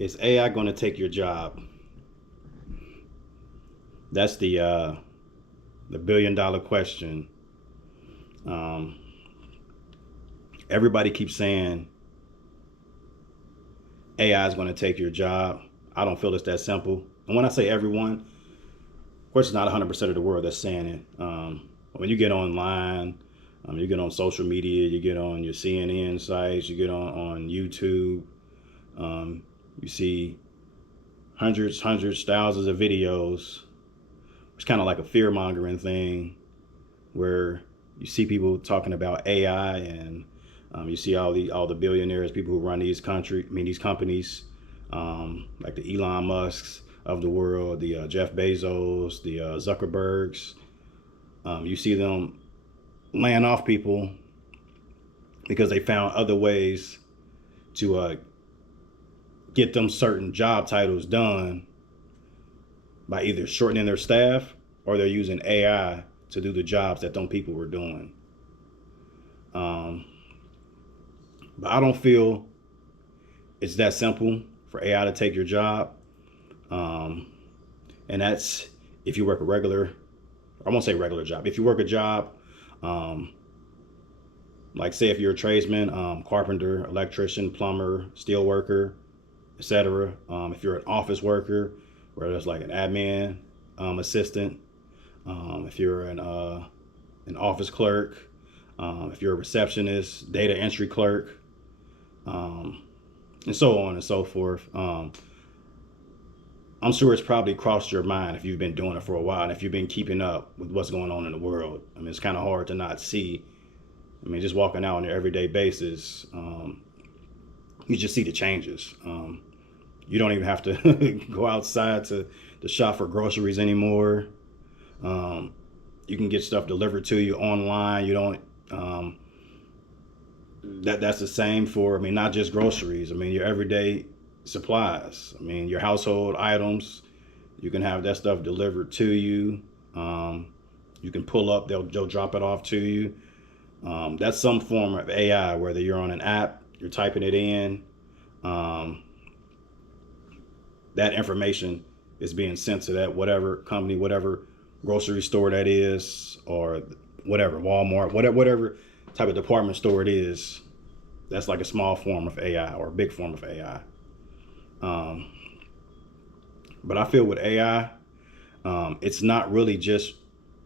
Is AI going to take your job? That's the $1 billion question. Um, Everybody keeps saying AI is going to take your job. I don't feel it's that simple. And when I say everyone, of course, it's not 100% of the world that's saying it. When you get online, you get on social media, you get on your CNN sites, you get on YouTube, you see hundreds, thousands of videos. It's kind of like a fear mongering thing where you see people talking about AI, and you see all the billionaires, people who run these companies, like the Elon Musks of the world, the Jeff Bezos, the Zuckerbergs. You see them laying off people because they found other ways to get them certain job titles done by either shortening their staff or they're using AI to do the jobs that them people were doing. Um, but I don't feel it's that simple for AI to take your job. Um, and that's if you work a regular, I won't say regular job. If you work a job, um, like say if you're a tradesman, carpenter, electrician, plumber, steel worker, etc. If you're an office worker, whether it's like an admin assistant, if you're an office clerk, if you're a receptionist, data entry clerk, um, and so on and so forth. I'm sure it's probably crossed your mind if you've been doing it for a while and if you've been keeping up with what's going on in the world. I mean, it's kind of hard to not see. I mean, just walking out on an everyday basis, you just see the changes. You don't even have to go outside to shop for groceries anymore. Um, you can get stuff delivered to you online. You don't. That's the same for. I mean, not just groceries. I mean, your everyday supplies. I mean, your household items. You can have that stuff delivered to you. You can pull up. They'll drop it off to you. That's some form of AI. Whether you're on an app, you're typing it in. Um, that information is being sent to that whatever company, whatever grocery store that is, or whatever Walmart, whatever type of department store it is. That's like a small form of AI or a big form of AI. Um, but I feel with AI, it's not really just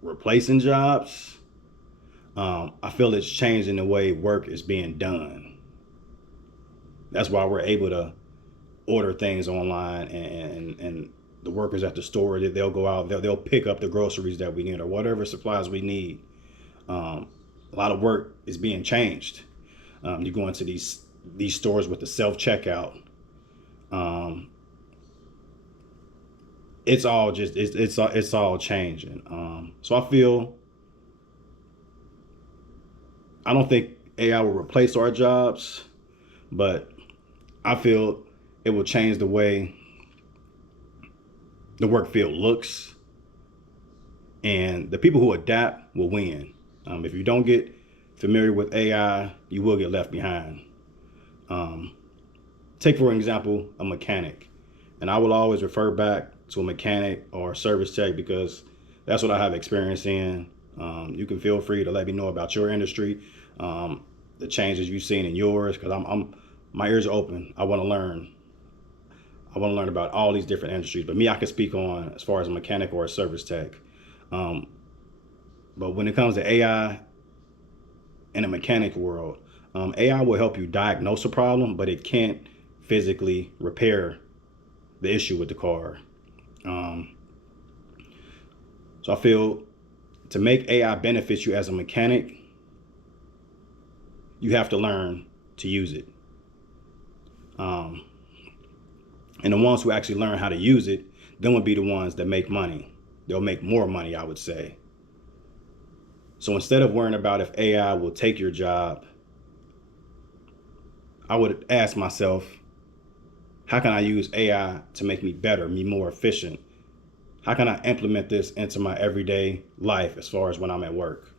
replacing jobs. I feel it's changing the way work is being done. That's why we're able to order things online, and the workers at the store, they'll go out, they'll pick up the groceries that we need or whatever supplies we need. Um, a lot of work is being changed. You go into these stores with the self checkout. Um, it's all just it's all changing. So I don't think AI will replace our jobs, but I feel it will change the way the work field looks, and the people who adapt will win. If you don't get familiar with AI, you will get left behind. Um, Take for example a mechanic, and I will always refer back to a mechanic or a service tech because that's what I have experience in. You can feel free to let me know about your industry, the changes you've seen in yours, because I'm my ears are open. I want to learn. I want to learn about all these different industries. But me, I can speak on as far as a mechanic or a service tech. Um, but when it comes to AI in the mechanic world, AI will help you diagnose a problem, but it can't physically repair the issue with the car. Um, so I feel to make AI benefit you as a mechanic, you have to learn to use it. Um, and the ones who actually learn how to use it, then would be the ones that make money. They'll make more money, I would say. So instead of worrying about if AI will take your job, I would ask myself, how can I use AI to make me better, me more efficient? How can I implement this into my everyday life as far as when I'm at work?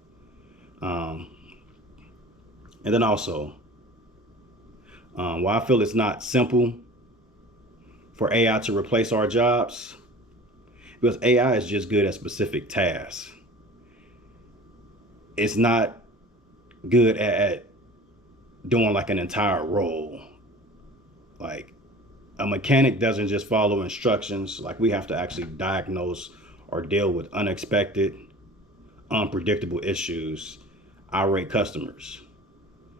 Um, and then also, while I feel it's not simple, for AI to replace our jobs, because AI is just good at specific tasks. It's not good at doing like an entire role. Like a mechanic doesn't just follow instructions. Like we have to actually diagnose or deal with unexpected, unpredictable issues, irate customers.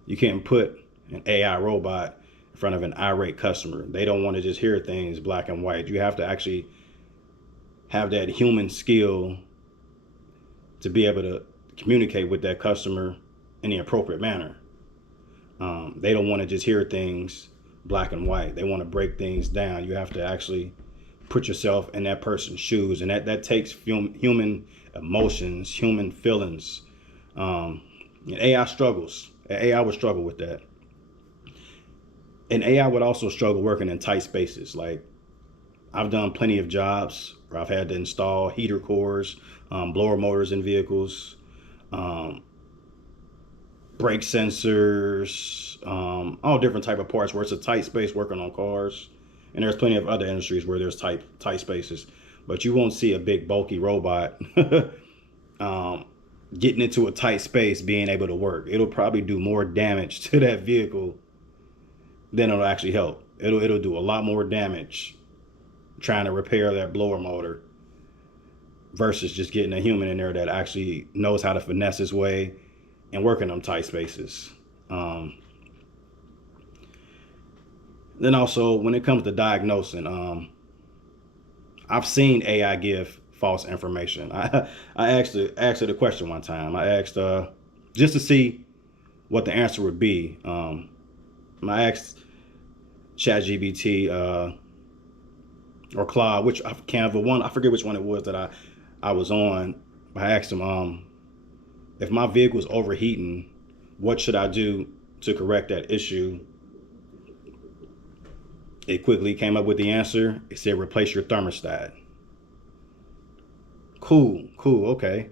You can't put an AI robot in front of an irate customer. They don't want to just hear things black and white. You have to actually have that human skill to be able to communicate with that customer in the appropriate manner. They don't want to just hear things black and white. They want to break things down. You have to actually put yourself in that person's shoes, and that takes human emotions, human feelings. And AI struggles. AI would struggle with that. And AI would also struggle working in tight spaces. Like I've done plenty of jobs where I've had to install heater cores, blower motors in vehicles, brake sensors, all different type of parts where it's a tight space working on cars. And there's plenty of other industries where there's tight spaces, but you won't see a big bulky robot getting into a tight space being able to work. It'll probably do more damage to that vehicle than it'll actually help. It'll do a lot more damage trying to repair that blower motor versus just getting a human in there that actually knows how to finesse his way and work in them tight spaces. Then also, when it comes to diagnosing, I've seen AI give false information. I asked it a question one time. I asked just to see what the answer would be. I asked ChatGPT or Claude, which Canva one, I forget which one it was that I was on. I asked him, if my vehicle is overheating, what should I do to correct that issue? It quickly came up with the answer. It said, replace your thermostat. Cool, okay.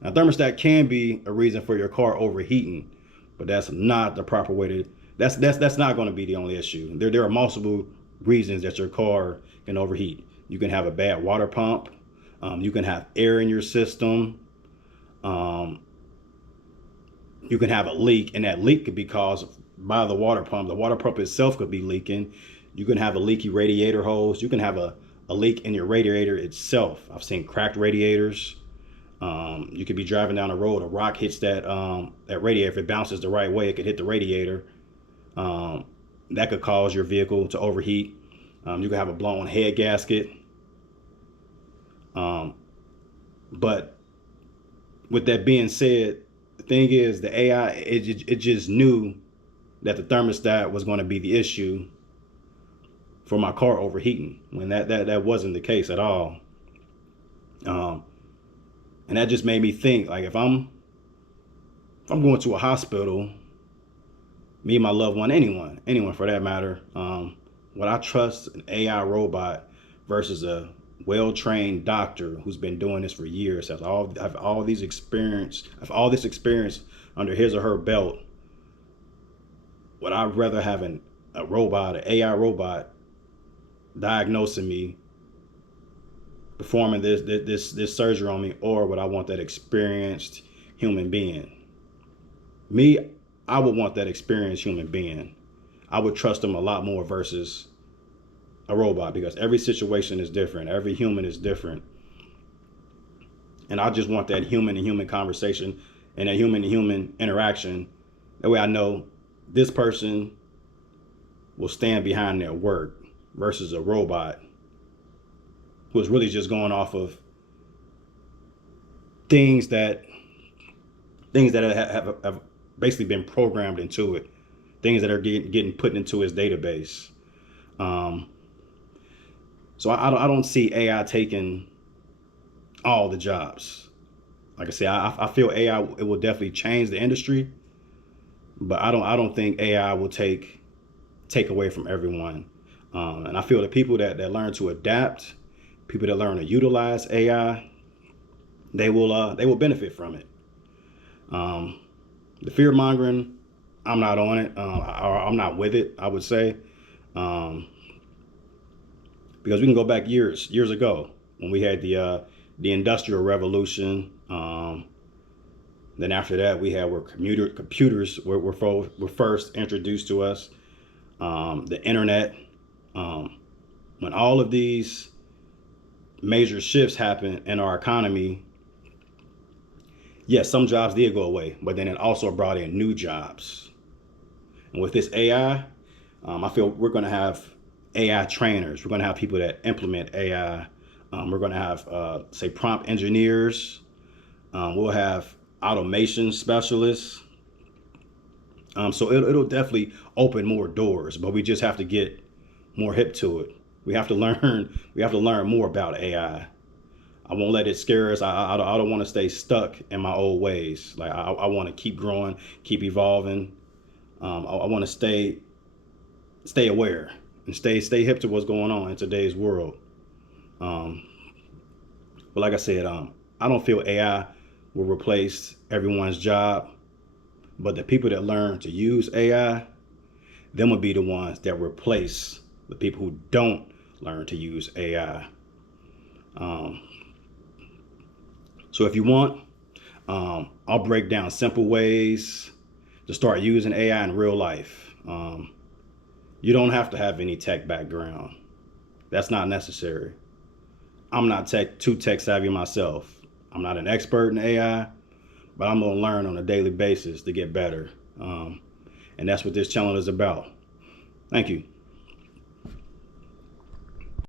Now, thermostat can be a reason for your car overheating, but that's not the proper way to. That's not going to be the only issue. There are multiple reasons that your car can overheat. You can have a bad water pump. You can have air in your system. You can have a leak, and that leak could be caused by the water pump. The water pump itself could be leaking. You can have a leaky radiator hose. You can have a leak in your radiator itself. I've seen cracked radiators. You could be driving down the road, a rock hits that radiator. If it bounces the right way, it could hit the radiator. That could cause your vehicle to overheat. You could have a blown head gasket. But with that being said, the thing is, the AI, it just knew that the thermostat was going to be the issue for my car overheating, when that wasn't the case at all. And that just made me think, like, if I'm going to a hospital, me and my loved one, anyone for that matter, would I trust an AI robot versus a well-trained doctor who's been doing this for years, have all this experience under his or her belt? Would I rather have an AI robot diagnosing me, performing this surgery on me, or would I want that experienced human being? Me, I would want that experienced human being. I would trust them a lot more versus a robot, because every situation is different. Every human is different. And I just want that human to human conversation and that human to human interaction. That way I know this person will stand behind their work versus a robot who is really just going off of things that have basically been programmed into it, things that are getting put into his database. So I don't see AI taking all the jobs. Like I say, I feel AI, it will definitely change the industry, but I don't think AI will take away from everyone. And I feel the people that learn to adapt, people that learn to utilize AI, they will benefit from it. The fear mongering, I'm not on it. Or I'm not with it, I would say. because we can go back years ago when we had the Industrial Revolution. Then after that, we had where computers were first introduced to us. The internet. When all of these major shifts happen in our economy, yes, some jobs did go away, but then it also brought in new jobs. And with this AI, I feel we're going to have AI trainers. We're going to have people that implement AI. We're going to have, say, prompt engineers. We'll have automation specialists. So it'll definitely open more doors, but we just have to get more hip to it. We have to learn. We have to learn more about AI. I won't let it scare us. I don't want to stay stuck in my old ways. Like I want to keep growing, keep evolving. I want to stay aware and stay hip to what's going on in today's world. But like I said, I don't feel AI will replace everyone's job, but the people that learn to use AI, them will be the ones that replace the people who don't learn to use AI. So if you want, I'll break down simple ways to start using AI in real life. You don't have to have any tech background. That's not necessary. I'm not too tech savvy myself. I'm not an expert in AI, but I'm going to learn on a daily basis to get better. And that's what this channel is about. Thank you.